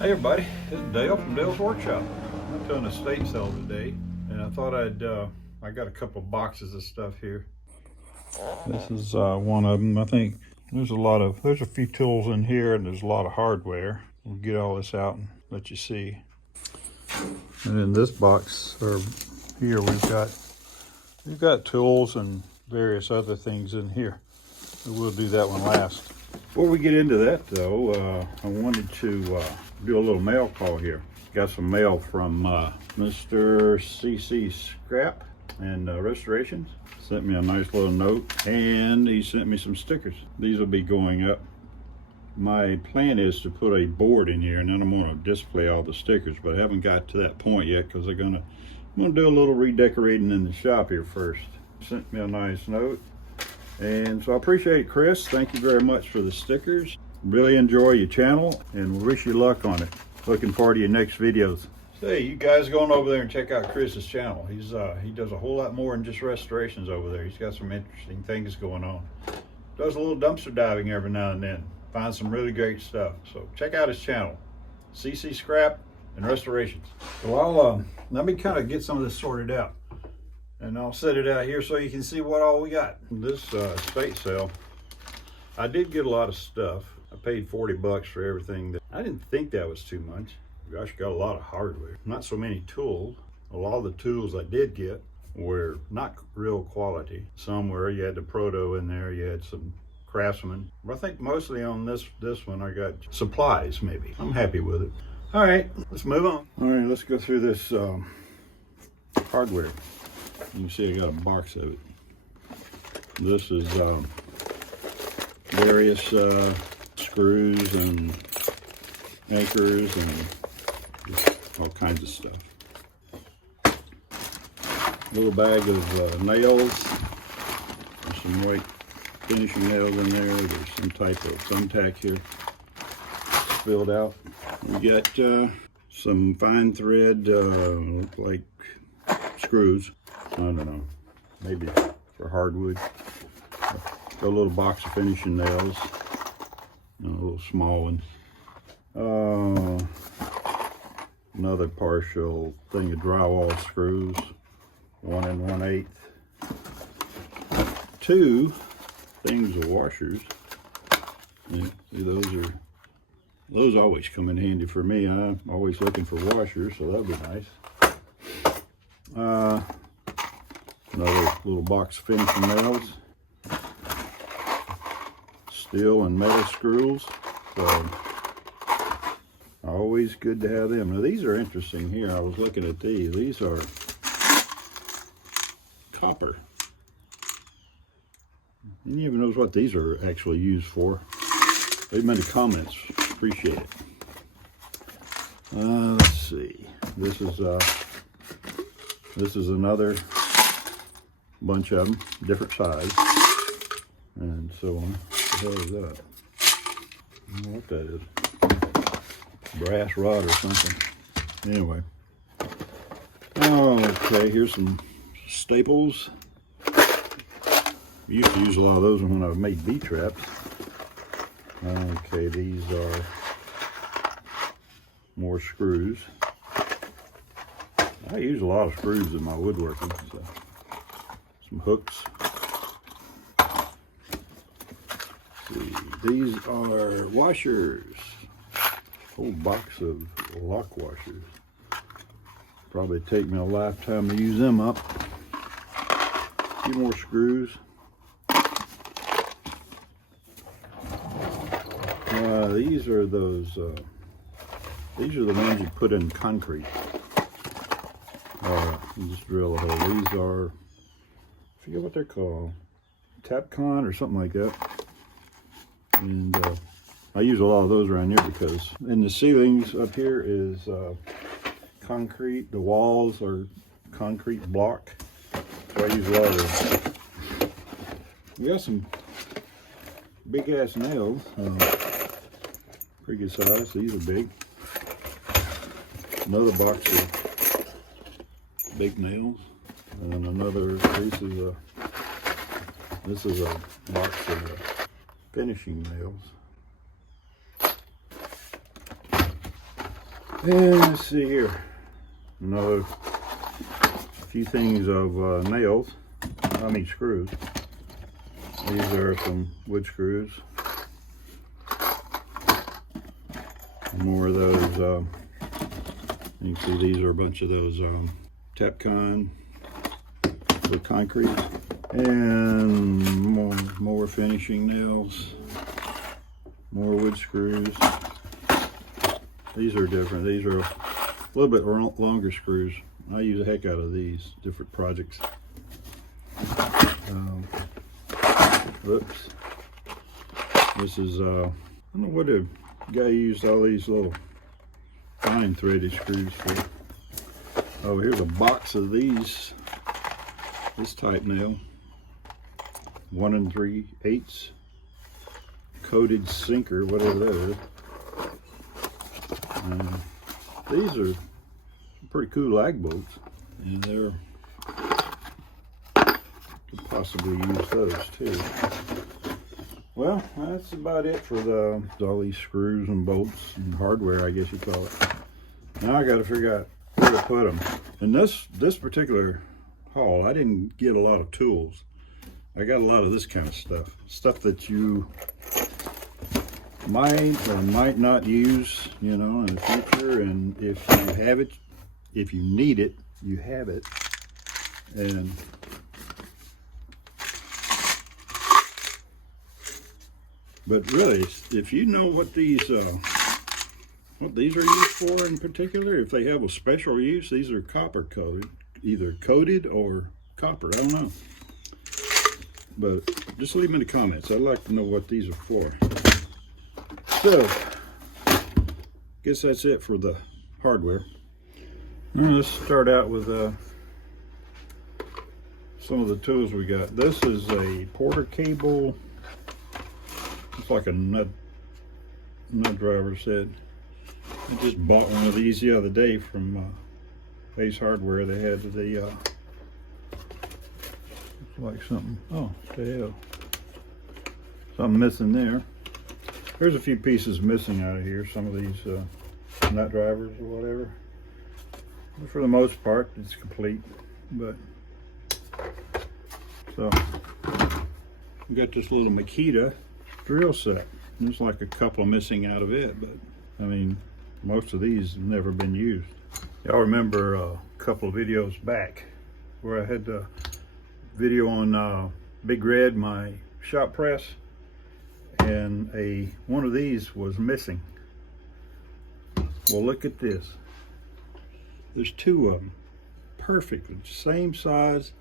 Hey everybody, this is Dale from Dale's Workshop. I'm doing a estate sale today, and I thought I got a couple boxes of stuff here. This is one of them. I think there's a few tools in here, and there's a lot of hardware. We'll get all this out and let you see. And in this box, or here, we've got tools and various other things in here. We'll do that one last. Before we get into that though, I wanted to do a little mail call here. Got some mail from Mr. CC Scrap and Restorations. Sent me a nice little note, and he sent me some stickers. These will be going up. My plan is to put a board in here, and then I'm going to display all the stickers, but I haven't got to that point yet because I'm going to do a little redecorating in the shop here first. Sent me a nice note. And so I appreciate it, Chris. Thank you very much for the stickers. Really enjoy your channel and wish you luck on it. Looking forward to your next videos. Hey, you guys going over there and check out Chris's channel. He does a whole lot more than just restorations over there. He's got some interesting things going on. Does a little dumpster diving every now and then. Finds some really great stuff. So check out his channel, CC Scrap and Restorations. So let me kind of get some of this sorted out. And I'll set it out here so you can see what all we got. This estate sale, I did get a lot of stuff. I paid 40 bucks for everything. I didn't think that was too much. Gosh, got a lot of hardware. Not so many tools. A lot of the tools I did get were not real quality. Some were, you had the Proto in there, you had some Craftsman. But I think mostly on this one I got supplies maybe. I'm happy with it. All right, let's move on. All right, let's go through this hardware. You can see I got a box of it. This is various screws and anchors and all kinds of stuff. A little bag of nails. There's some white finishing nails in there. There's some type of thumbtack here spilled out. We got some fine thread, look like screws. I don't know, maybe for hardwood. Got a little box of finishing nails, a little small one. Another partial thing of drywall screws, 1 1/8. 2 things of washers. Yeah, see, those always come in handy for me. I'm always looking for washers, so that'd be nice. Another little box of finishing nails, steel and metal screws, so always good to have them. Now these are interesting here. I was looking at these. These are copper. Anyone even knows what these are actually used for? Leave them in the comments. Appreciate it. Let's see. This is another bunch of them, different size, and so on. What the hell is that? I don't know what that is. Brass rod or something. Anyway. Okay, here's some staples. I used to use a lot of those when I made bee traps. Okay, these are more screws. I use a lot of screws in my woodworking. So. Some hooks. Let's see, these are washers. Whole box of lock washers. Probably take me a lifetime to use them up. A few more screws. These are those. These are the ones you put in concrete. You just drill a hole. These are, I forget what they're called, Tapcon or something like that. And I use a lot of those around here because in the ceilings up here is concrete. The walls are concrete block, so I use a lot of those. We got some big ass nails, pretty good size. These are big. Another box of big nails, and another piece of this is a box of finishing nails. And let's see here. Another few things of nails. I mean screws. These are some wood screws. More of those. You can see these are a bunch of those Tapcon with concrete, and more finishing nails. More wood screws. These are different. These are a little bit longer screws. I use a heck out of these different projects. Oops. This is, I don't know what the guy used all these little fine threaded screws for. Oh, here's a box of these. This type nail. 1 3/8 coated sinker, whatever that is. These are pretty cool lag bolts, and they're could possibly use those too. Well, that's about it for all these screws and bolts and hardware, I guess you call it. Now I got to figure out where to put them. In this particular haul, I didn't get a lot of tools. I got a lot of this kind of stuff that you might or might not use, you know, in the future. And if you have it, if you need it, you have it. And but really, if you know what these are used for in particular, if they have a special use, these are copper coated, either coated or copper. I don't know. But just leave them in the comments. I'd like to know what these are for. So, guess that's it for the hardware. Now let's start out with some of the tools we got. This is a Porter cable. It's like a nut driver set. I just bought one of these the other day from Ace Hardware. They had the looks like something. Oh, what the hell? Something missing there. There's a few pieces missing out of here. Some of these nut drivers or whatever. But for the most part, it's complete. But so we got this little Makita drill set. There's like a couple missing out of it, but I mean, most of these have never been used. Y'all remember a couple of videos back where I had the video on Big Red, my shop press, and one of these was missing. Well, look at this. There's two of them, perfectly same size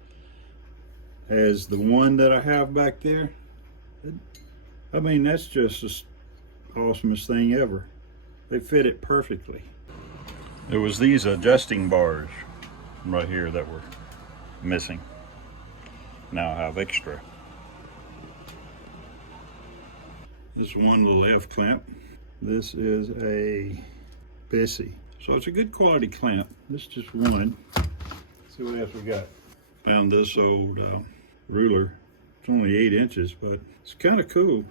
as the one that I have back there. I mean, that's just the awesomest thing ever. They fit it perfectly. It was these adjusting bars right here that were missing. Now I have extra. This one little F clamp. This is a Bessey. So it's a good quality clamp. This is just one. Let's see what else we got. Found this old ruler. It's only 8 inches, but it's kind of cool.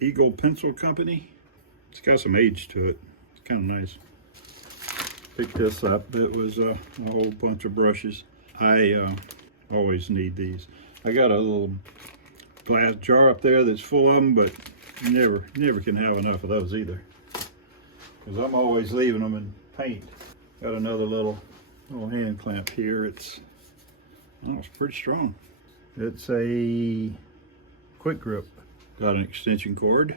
Eagle Pencil Company. It's got some age to it. It's kind of nice. Picked this up. It was a whole bunch of brushes. I always need these. I got a little glass jar up there that's full of them, but you never can have enough of those either, because I'm always leaving them in paint. Got another little hand clamp here. It's pretty strong. It's a quick grip. Got an extension cord.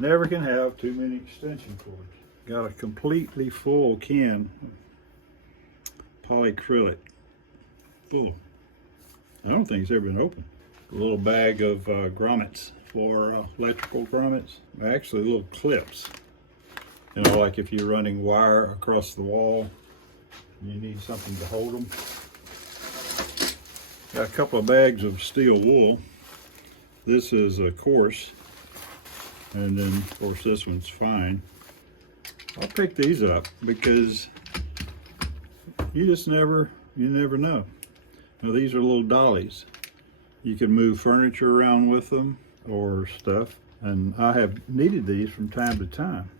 Never can have too many extension cords. Got a completely full can of polyacrylic. Full. I don't think it's ever been opened. A little bag of grommets for electrical grommets. Actually, little clips. You know, like if you're running wire across the wall, you need something to hold them. Got a couple of bags of steel wool. This is a coarse, and then of course this one's fine. I'll pick these up because you never know. Now these are little dollies. You can move furniture around with them or stuff, and I have needed these from time to time.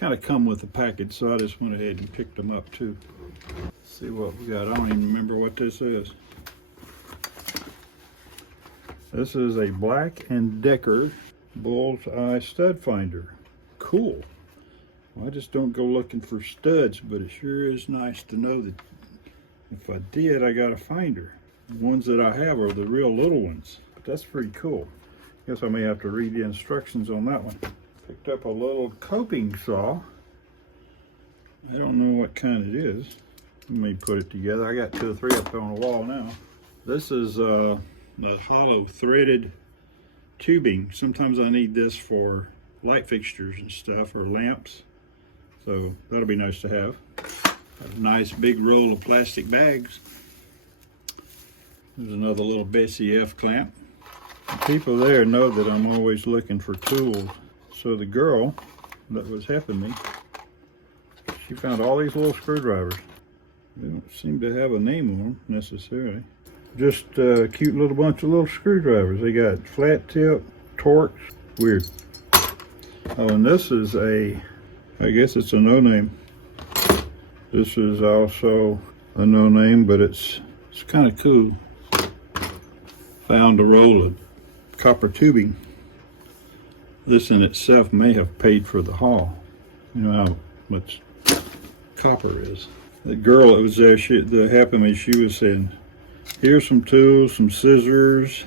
kind of come with the package, so I just went ahead and picked them up too. Let's see what we got. I don't even remember what this is. This is a Black & Decker bullseye stud finder. Cool. Well, I just don't go looking for studs, but it sure is nice to know that if I did, I got a finder. The ones that I have are the real little ones, but that's pretty cool. Guess I may have to read the instructions on that one. Picked up a little coping saw. I don't know what kind it is. Let me put it together. I got 2 or 3 up on the wall now. This is the hollow threaded tubing. Sometimes I need this for light fixtures and stuff, or lamps. So that'll be nice to have. A nice big roll of plastic bags. There's another little Bessie F clamp. The people there know that I'm always looking for tools. So the girl that was helping me, she found all these little screwdrivers. They don't seem to have a name on them necessarily. Just a cute little bunch of little screwdrivers. They got flat tip, Torx, weird. Oh, and this is I guess it's a no-name. This is also a no-name, but it's kind of cool. Found a roll of copper tubing. This in itself may have paid for the haul. You know how much copper is. The girl that was there, that helping me, she was saying, here's some tools, some scissors.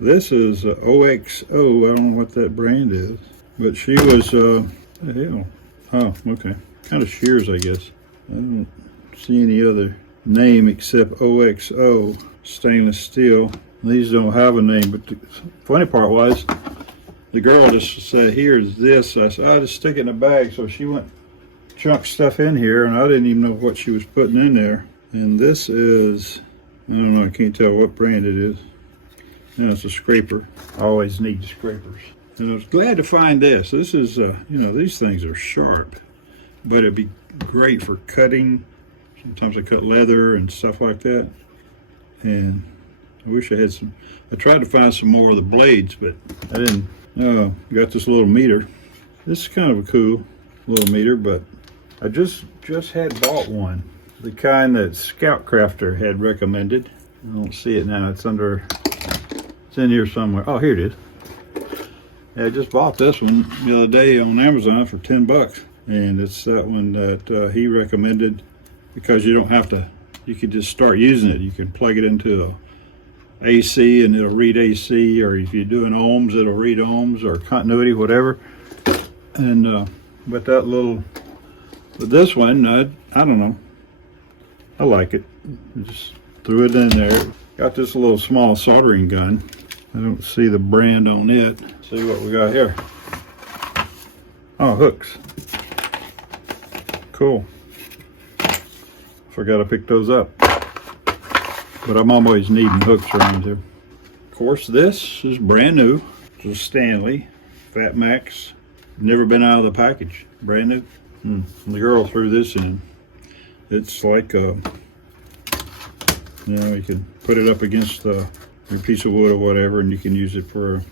This is OXO. I don't know what that brand is, but she was, the hell? Oh, okay. Kind of shears, I guess. I don't see any other name except OXO stainless steel. These don't have a name, but the funny part was, the girl just said, here's this. I said, I'll just stick it in a bag. So she went, chunked stuff in here, and I didn't even know what she was putting in there. And this is, I don't know, I can't tell what brand it is. No, it's a scraper. I always need scrapers. And I was glad to find this. This is, you know, these things are sharp, but it'd be great for cutting. Sometimes I cut leather and stuff like that. And I wish I had some. I tried to find some more of the blades, but I didn't. Got this little meter. This is kind of a cool little meter, but I just had bought one. The kind that Scout Crafter had recommended. I don't see it now. It's in here somewhere. Oh, here it is. Yeah, I just bought this one the other day on Amazon for 10 bucks. And it's that one that he recommended, because you don't have to, you can just start using it. You can plug it into a AC and it'll read AC, or if you're doing ohms, it'll read ohms, or continuity, whatever. And but this one, I don't know. I like it. Just threw it in there. Got this little small soldering gun. I don't see the brand on it. See what we got here. Oh, hooks. Cool. Forgot I picked those up. But I'm always needing hooks around here. Of course, this is brand new. It's a Stanley Fat Max. Never been out of the package. Brand new. The girl threw this in. It's like a, you know, you can put it up against your piece of wood or whatever, and you can use it for a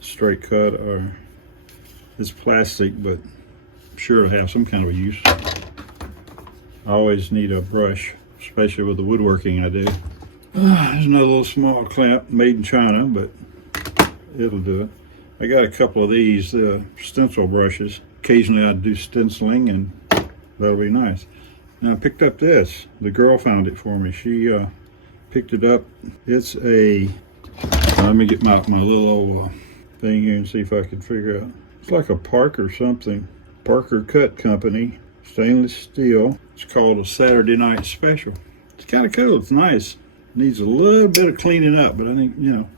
straight cut, or it's plastic, but I'm sure it'll have some kind of a use. I always need a brush, especially with the woodworking I do. There's another little small clamp made in China, but it'll do it. I got a couple of these stencil brushes. Occasionally I do stenciling, and that'll be nice. Now I picked up this. The girl found it for me. She picked it up. It's a, let me get my little thing here and see if I can figure out. It's like a Parker something. Parker Cut Company, stainless steel. It's called a Saturday Night Special. It's kind of cool. It's nice. Needs a little bit of cleaning up, but I think, you know,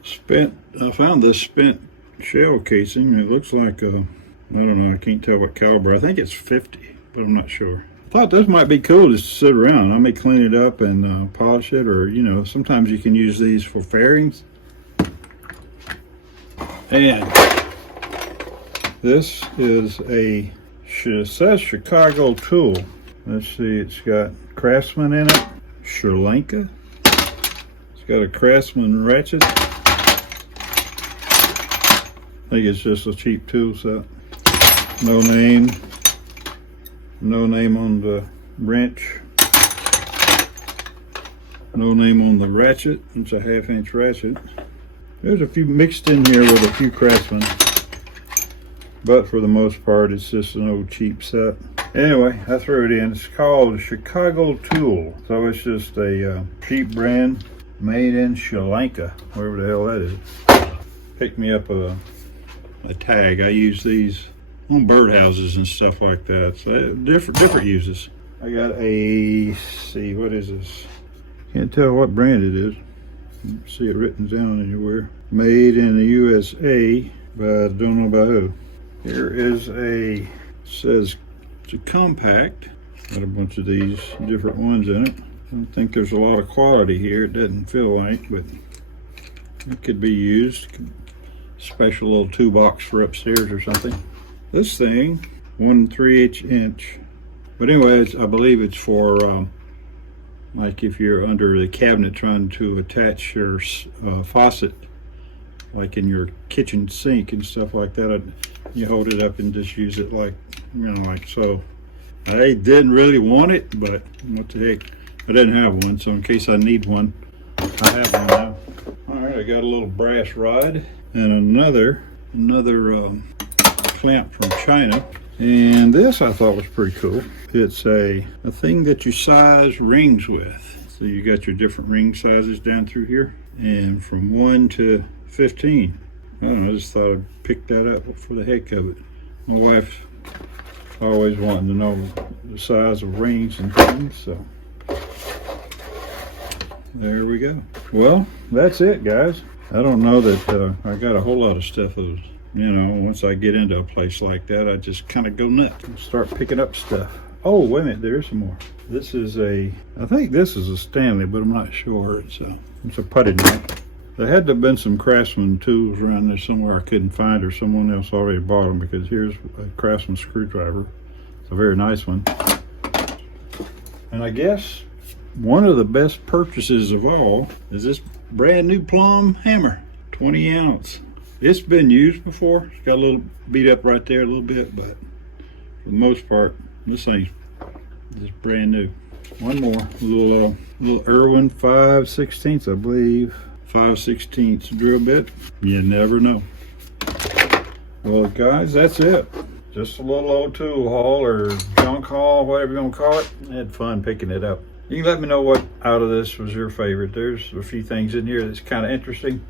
I found this spent shell casing. It looks like I don't know, I can't tell what caliber. I think it's 50, but I'm not sure. I thought this might be cool just to sit around. I may clean it up and polish it, or, you know, sometimes you can use these for fairings. And this is it says Chicago tool. Let's see, it's got Craftsman in it, Sri Lanka. It's got a Craftsman ratchet. I think it's just a cheap tool set. No name. No name on the wrench. No name on the ratchet. It's a 1/2-inch ratchet. There's a few mixed in here with a few Craftsman, but for the most part it's just an old cheap set. Anyway, I threw it in. It's called Chicago Tool. So it's just a cheap brand made in Sri Lanka, wherever the hell that is. Picked me up a tag. I use these on birdhouses and stuff like that. So different uses. I got a, see, what is this? Can't tell what brand it is. See it written down anywhere. Made in the USA, but I don't know by who. Here is it says it's a compact. Got a bunch of these different ones in it. I don't think there's a lot of quality here. It doesn't feel like, but it could be used. Special little toolbox for upstairs or something. This thing, 1/3 inch. But anyways, I believe it's for like if you're under the cabinet trying to attach your faucet, like in your kitchen sink and stuff like that, you hold it up and just use it like, you know, like so. I didn't really want it, but what the heck, I didn't have one, so in case I need one, I have one now. All right, I got a little brass rod and another clamp from China. And this I thought was pretty cool. It's a thing that you size rings with. So you got your different ring sizes down through here, and from 1 to 15. I don't know, I just thought I'd pick that up for the heck of it. My wife's always wanting to know the size of rings and things, so there we go. Well, that's it, guys. I don't know that I got a whole lot of stuff of, you know, once I get into a place like that, I just kind of go nuts and start picking up stuff. Oh, wait a minute, there's some more. This is I think this is a Stanley, but I'm not sure. It's a putty knife. There had to have been some Craftsman tools around there somewhere I couldn't find, or someone else already bought them, because here's a Craftsman screwdriver. It's a very nice one. And I guess one of the best purchases of all is this brand new Plumb hammer, 20 ounce. It's been used before. It's got a little beat up right there a little bit, but for the most part, this thing's just brand new. One more, a little Irwin 5/16, I believe. 5/16 drill bit. You never know. Well, guys, that's it. Just a little old tool haul, or junk haul, whatever you want to call it. I had fun picking it up. You can let me know what out of this was your favorite. There's a few things in here that's kind of interesting.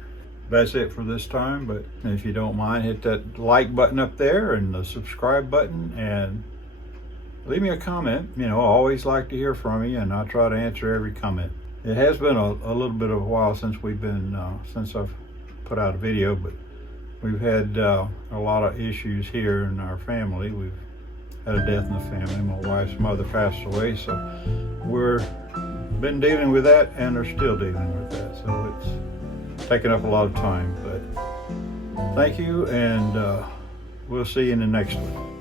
That's it for this time, but if you don't mind, hit that like button up there and the subscribe button, and leave me a comment. You know, I always like to hear from you, and I try to answer every comment. It has been a little bit of a while since we've been since I've put out a video, but we've had a lot of issues here in our family. We've had a death in the family. My wife's mother passed away, so we're been dealing with that, and are still dealing with that. So it's taking up a lot of time, but thank you, and we'll see you in the next one.